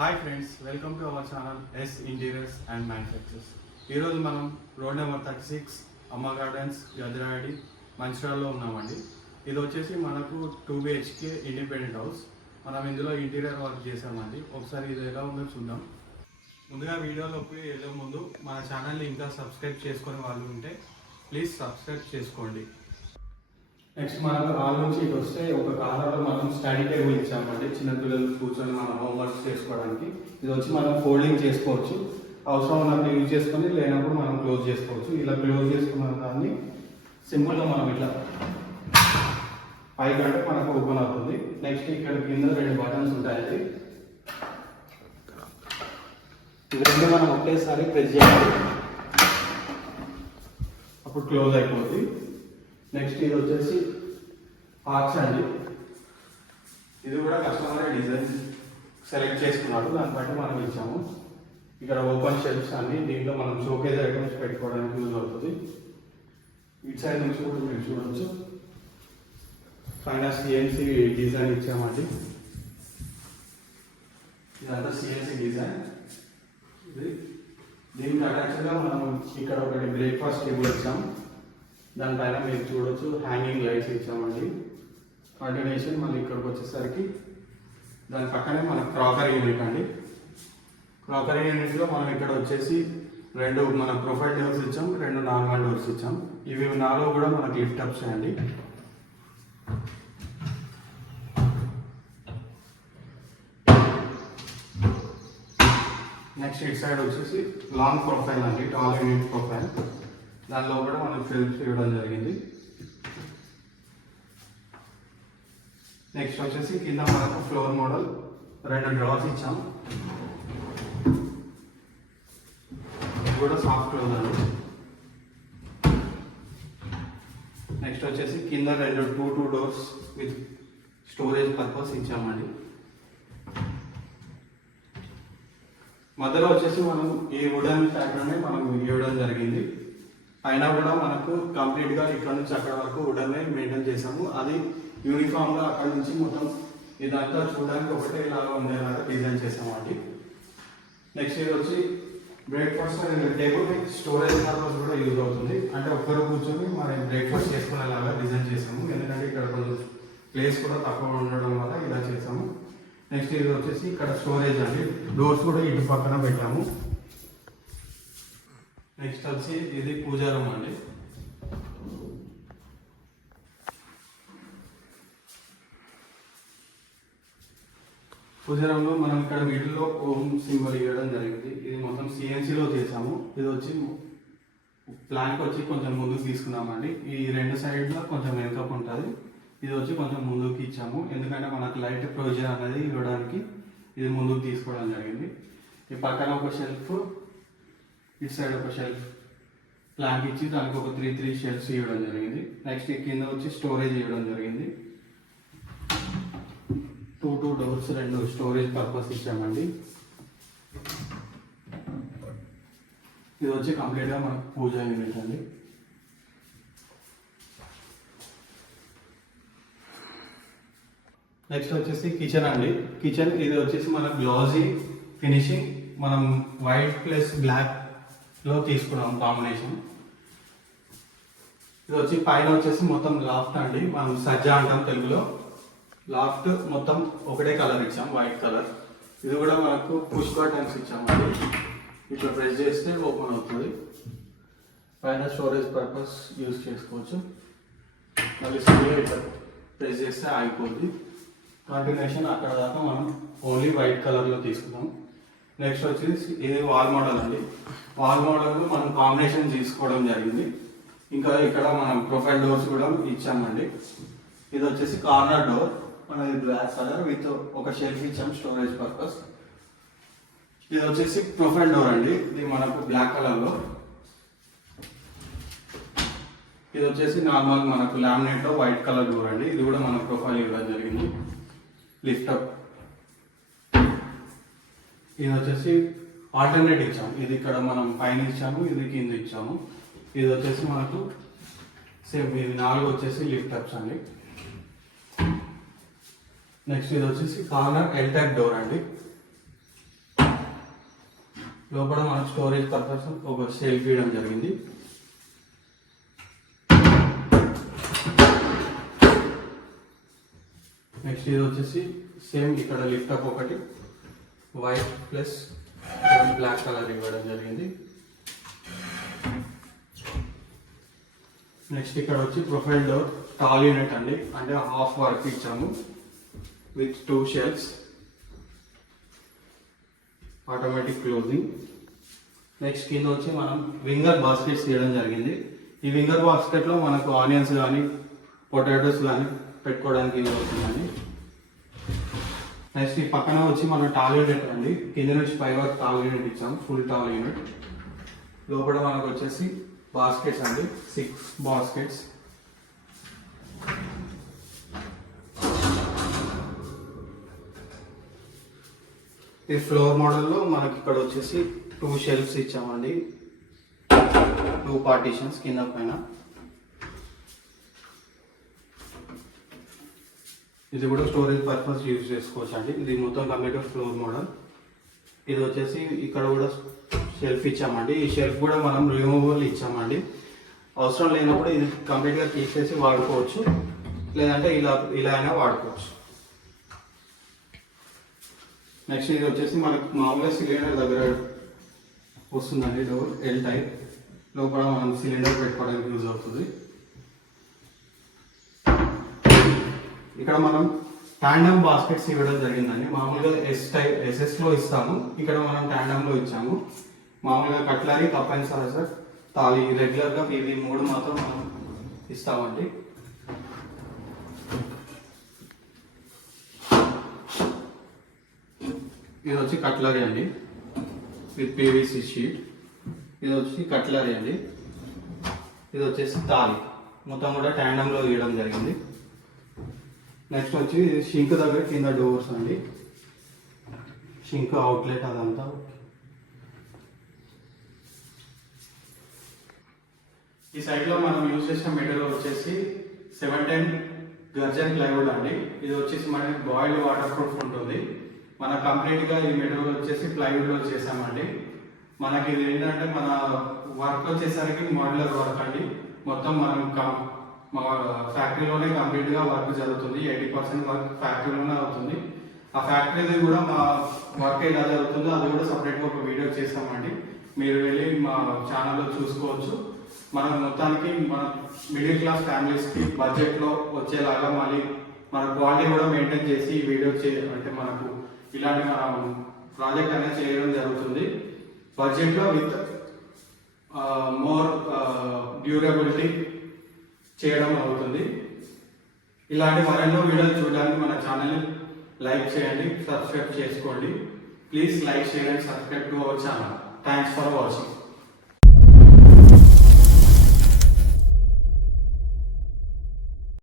Hi friends welcome to our channel S interiors and manufactures ఈరోజు మనం road number thirty six Amma gardens గదిరాడి మంచిర్యాలలో ఉన్నామండి. ఇది వచ్చేసి మనకు టూ బిహెచ్కే ఇండిపెండెంట్ హౌస్ మనం ఇందులో ఇంటీరియర్ వర్క్ చేసామండి ఒకసారి ఇది ఎలా ఉందో చూద్దాం. ముందుగా వీడియోలోకి వెళ్ళే ముందు మన ఛానల్ని ఇంకా సబ్స్క్రైబ్ చేసుకునే వాళ్ళు ఉంటే ప్లీజ్ సబ్స్క్రైబ్ చేసుకోండి. నెక్స్ట్ మనకు హాల్ నుంచి ఇటు వస్తే ఒక కార్నర్లో మనం స్టడీ టేబుల్ ఇచ్చామండి చిన్నపిల్లలు కూర్చొని మనం హోంవర్క్స్ చేసుకోవడానికి. ఇది వచ్చి మనం ఫోల్డింగ్ చేసుకోవచ్చు. అవసరం ఉన్నప్పుడు యూజ్ చేసుకొని లేనప్పుడు మనం క్లోజ్ చేసుకోవచ్చు. ఇలా క్లోజ్ చేసుకున్న దాన్ని సింపుల్గా మనం ఇట్లా పైకి అంటే మనకు ఓపెన్ అవుతుంది. నెక్స్ట్ ఇక్కడ కింద రెండు బటన్స్ ఉంటాయండి. ఇవన్నీ రెండు మనం ఒకేసారి ప్రెస్ చేయాలి. అప్పుడు క్లోజ్ అయిపోతుంది నెక్స్ట్ ఇది వచ్చేసి ఆర్చ్ అండి. ఇది కూడా కస్టమర్ డిజైన్ సెలెక్ట్ చేసుకున్నాడు దాన్ని బట్టి మనం ఇచ్చాము. ఇక్కడ ఓపెన్ షెల్ఫ్స్ అన్ని దీంట్లో మనం షోకేజ్ ఐటమ్స్ పెట్టుకోవడానికి యూజ్ అవుతుంది. ఇటు సైడ్ నుంచి కూడా మీరు చూడవచ్చు పైన సిఎన్సి డిజైన్ ఇచ్చామండి. ఇదంతా సిఎన్సి డిజైన్ ఇది దీనికి అటాచ్గా మనం ఇక్కడ ఒకటి బ్రేక్ఫాస్ట్ టేబుల్ ఇచ్చాం దానిపైన మీరు చూడొచ్చు హ్యాంగింగ్ లైట్స్ ఇచ్చామండి. కంటిన్యూషన్ మళ్ళీ ఇక్కడికి వచ్చేసరికి దాని పక్కనే మన క్రాకరీ యూనిట్ అండి. క్రాకరీ యూనిట్లో మనం ఇక్కడ వచ్చేసి రెండు మన ప్రొఫైల్ డోర్స్ ఇచ్చాం రెండు నార్మల్ డోర్స్ ఇచ్చాం. ఇవి నాలుగు కూడా మనకి లిఫ్ట్ అప్స్ అండి నెక్స్ట్ ఇటు సైడ్ వచ్చేసి లాంగ్ ప్రొఫైల్ అండి టాల్ యూనిట్ ప్రొఫైల్ దానిలో కూడా మనకు ఫిల్మ్స్ ఇవ్వడం జరిగింది. నెక్స్ట్ వచ్చేసి కింద మనకు ఫ్లోర్ మోడల్ రెండు డ్రాస్ ఇచ్చాం. ఇది కూడా సాఫ్ట్ క్లోజ్ అండి. నెక్స్ట్ వచ్చేసి కింద రెండు two two doors with storage purpose ఇచ్చామండి మధ్యలో వచ్చేసి మనం ఈ వుడన్ ప్యాటర్న్ మనం ఇవ్వడం జరిగింది. అయినా కూడా మనకు కంప్లీట్గా ఇక్కడ నుంచి అక్కడ వరకు వుడెన్ మెయింటైన్ చేసాము అది యూనిఫామ్ అక్కడ నుంచి మొత్తం ఇదంతా చూడడానికి ఒకటే ఇలాగా ఉండేలాగా డిజైన్ చేసాము అండి. నెక్స్ట్ ఇది వచ్చి బ్రేక్ఫాస్ట్ టేబుల్ స్టోరేజ్ పర్పస్ కూడా యూజ్ అవుతుంది. అంటే ఒక్కరు కూర్చొని మనం బ్రేక్ఫాస్ట్ చేసుకునేలాగా డిజైన్ చేసాము ఎందుకంటే ఇక్కడ కొంచెం ప్లేస్ కూడా తక్కువ ఉండడం వల్ల ఇలా చేసాము నెక్స్ట్ ఇది వచ్చేసి ఇక్కడ స్టోరేజ్ అండి. డోర్స్ కూడా ఇటు పక్కన పెట్టాము. నెక్స్ట్ వచ్చి ఇది పూజా రూమ్ అండి. పూజారంలో మనం ఇక్కడ మిడిల్లో ఓం సింబల్ ఇవ్వడం జరిగింది. ఇది మొత్తం సిఎన్సిలో చేసాము ఇది వచ్చి ప్లాంక్ వచ్చి కొంచెం ముందుకు తీసుకున్నామండి. ఈ రెండు సైడ్లో కొంచెం వెనుకప్ ఉంటుంది. ఇది వచ్చి కొంచెం ముందుకు ఇచ్చాము. ఎందుకంటే మనకు లైట్ ప్రొవిజన్ అనేది ఇవ్వడానికి ఇది ముందుకు తీసుకోవడం జరిగింది. ఈ పక్కన ఒక షెల్ఫ్ ఇటు సైడ్ ఒక షెల్ఫ్ ప్లాంక్ ఇచ్చి దానికి ఒక త్రీ త్రీ షెల్ఫ్స్ ఇవ్వడం జరిగింది. నెక్స్ట్ కింద వచ్చి స్టోరేజ్ ఇవ్వడం జరిగింది. టూ టూ డోర్స్ రెండు స్టోరేజ్ పర్పస్ ఇచ్చామండి. ఇది వచ్చి కంప్లీట్గా మనకు పూజ యూనిట్ అండి. నెక్స్ట్ వచ్చేసి కిచెన్ అండి. కిచెన్ ఇది వచ్చేసి మన గ్లాజీ ఫినిషింగ్ మనం వైట్ ప్లస్ బ్లాక్ లో తీసుకున్నాం కాంబినేషన్ ఇది వచ్చి పైన వచ్చేసి మొత్తం లాఫ్ట్ అండి. మనం సజ్జా అంటాం తెలుగులో. లాఫ్ట్ మొత్తం ఒకటే కలర్ ఇచ్చాం వైట్ కలర్ ఇది కూడా మనకు పుష్ బటన్స్ ఇచ్చామండి. ఇట్లా ప్రెస్ చేస్తే ఓపెన్ అవుతుంది. పైన స్టోరేజ్ పర్పస్ యూజ్ చేసుకోవచ్చు. మళ్ళీ సింగిల్ ఇట్లా ప్రెస్ చేస్తే ఆగిపోద్ది. కంటిన్యూషన్ అక్కడ దాకా మనం ఓన్లీ వైట్ కలర్లో తీసుకున్నాం. నెక్స్ట్ వచ్చేసి ఇది వాల్ మోడల్ అండి. వాల్ మోడల్ మనం కాంబినేషన్ తీసుకోవడం జరిగింది. ఇంకా ఇక్కడ మనం ప్రొఫైల్ డోర్స్ కూడా ఇచ్చామండి. ఇది వచ్చేసి కార్నర్ డోర్. మనది గ్లాస్ కలర్ విత్ ఒక షెల్ఫ్ ఇచ్చాం స్టోరేజ్ పర్పస్. ఇది వచ్చేసి ప్రొఫైల్ డోర్ అండి. ఇది మనకు బ్లాక్ కలర్లో. ఇది వచ్చేసి నార్మల్ మనకు లామినేట్ వైట్ కలర్ డోర్ అండి. ఇది కూడా మన ప్రొఫైల్ ఇవ్వడం జరిగింది. Lift up. ఇది వచ్చేసి ఆల్టర్నేట్ ఇచ్చాము. ఇది ఇక్కడ మనం పైన ఇచ్చాము ఇది కింద ఇచ్చాము. ఇది వచ్చేసి మనకు సేమ్ ఇది నాలుగు వచ్చేసి లిఫ్ట్ అప్స్ అండి. నెక్స్ట్ ఇది వచ్చేసి కార్నర్ ఎల్ టైప్ డోర్ అండి. లోపల మనకు స్టోరేజ్ పర్పస్ ఒక సేల్ ఇవ్వడం జరిగింది. నెక్స్ట్ ఇది వచ్చేసి సేమ్ ఇక్కడ లిఫ్ట్ అప్ ఒకటి. వైట్ ప్లస్ బ్లాక్ కలర్ ఇవ్వడం జరిగింది. నెక్స్ట్ ఇక్కడ వచ్చి ప్రొఫైల్ డోర్ టాల్ యూనిట్ అండి. అంటే హాఫ్ వర్క్ ఇచ్చాము. With two shelves automatic closing next కింద వచ్చి మనం వింగర్ బాస్కెట్స్ తీయడం జరిగింది. ఈ వింగర్ బాస్కెట్లో మనకు ఆనియన్స్ కానీ పొటాటోస్ కానీ పెట్టుకోవడానికి యూజ్ అవుతుందండి. నెక్స్ట్ ఈ పక్కన వచ్చి మనం టాల్ యూనిట్ అండి. కింద నుంచి పై వరకు టాల్ యూనిట్ ఇచ్చాం. Full tall unit. లోపల మనకు వచ్చేసి బాస్కెట్స్ అండి. Six baskets. ఈ ఫ్లోర్ మోడల్లో మనకి ఇక్కడ వచ్చేసి టూ షెల్ఫ్స్ ఇచ్చామండి. టూ పార్టీషన్స్ కింద పైన. ఇది కూడా స్టోరేజ్ పర్పస్ యూజ్ చేసుకోవచ్చు అండి ఇది మొత్తం కంప్యూటర్ ఫ్లోర్ మోడల్ ఇది వచ్చేసి ఇక్కడ కూడా షెల్ఫ్ ఇచ్చామండి. ఈ షెల్ఫ్ కూడా మనం రిమూవబుల్ ఇచ్చామండి. అవసరం లేనప్పుడు ఇది కంప్లీట్గా తీసేసి వాడుకోవచ్చు. లేదంటే ఇలా ఇలా అయినా వాడుకోవచ్చు. నెక్స్ట్ ఇది వచ్చేసి మనకు మామూలుగా సిలిండర్ దగ్గర వస్తుందండి. డోర్ ఎల్ టైప్ లోపల మనం సిలిండర్ పెట్టుకోవడానికి యూజ్ అవుతుంది. ఇక్కడ మనం టాండమ్ బాస్కెట్స్ ఇవ్వడం జరిగిందండి. మామూలుగా ఎస్ టైప్ ఎస్ఎస్లో ఇస్తాము. ఇక్కడ మనం టాండమ్ ఇచ్చాము. మామూలుగా కట్లరీ తప్పనిసరి సార్ తాళి రెగ్యులర్గా ఇవి మూడు మాత్రం మనం ఇస్తామండి. ఇది వచ్చి కట్లరీ అండి. విత్ పీవీసీ షీట్ ఇది వచ్చి కట్లరీ అండి. ఇది వచ్చేసి తాళి. మొత్తం కూడా ట్యాండంలో ఇవ్వడం జరిగింది. నెక్స్ట్ వచ్చి షింక్ దగ్గర కింద డోర్స్ అండి. షింక్ అవుట్లెట్ అదంతా. ఈ సైడ్లో మనం యూజ్ చేసిన మెటీరియల్ వచ్చేసి సెవెన్ టెన్ గర్జన్ ప్లైవుడ్ అండి. ఇది వచ్చేసి మనకి బాయిల్డ్ వాటర్ ప్రూఫ్ ఉంటుంది. మన కంప్లీట్గా ఈ మెటీరియల్ వచ్చేసి ప్లైవుడ్లో చేసామండి. మనకి ఇది ఏంటంటే మన వర్క్ వచ్చేసరికి మోడ్యులర్ వర్క్ అండి. మొత్తం మనం మా ఫ్యాక్టరీలోనే కంప్లీట్గా వర్క్ జరుగుతుంది. ఎయిటీ పర్సెంట్ వర్క్ ఫ్యాక్టరీలోనే అవుతుంది. ఆ ఫ్యాక్టరీది కూడా మా వర్క్ ఎలా జరుగుతుందో అది కూడా సపరేట్గా ఒక వీడియో చేస్తామండి. మీరు వెళ్ళి మా ఛానల్లో చూసుకోవచ్చు. మనం మొత్తానికి మన మిడిల్ క్లాస్ ఫ్యామిలీస్కి బడ్జెట్లో వచ్చేలాగా మళ్ళీ మన క్వాలిటీ కూడా మెయింటైన్ చేసి వీడియో చే అంటే మనకు ఇలాంటి మనం ప్రాజెక్ట్ అనేది చేయడం జరుగుతుంది. బడ్జెట్లో విత్ మోర్ డ్యూరబిలిటీ చేయడం అవుతుంది. ఇలాంటి మరెన్నో వీడియోలు చూడడానికి మన ఛానల్ లైక్ చేయండి సబ్స్క్రైబ్ చేసుకోండి. Please like share and subscribe to our channel. Thanks for watching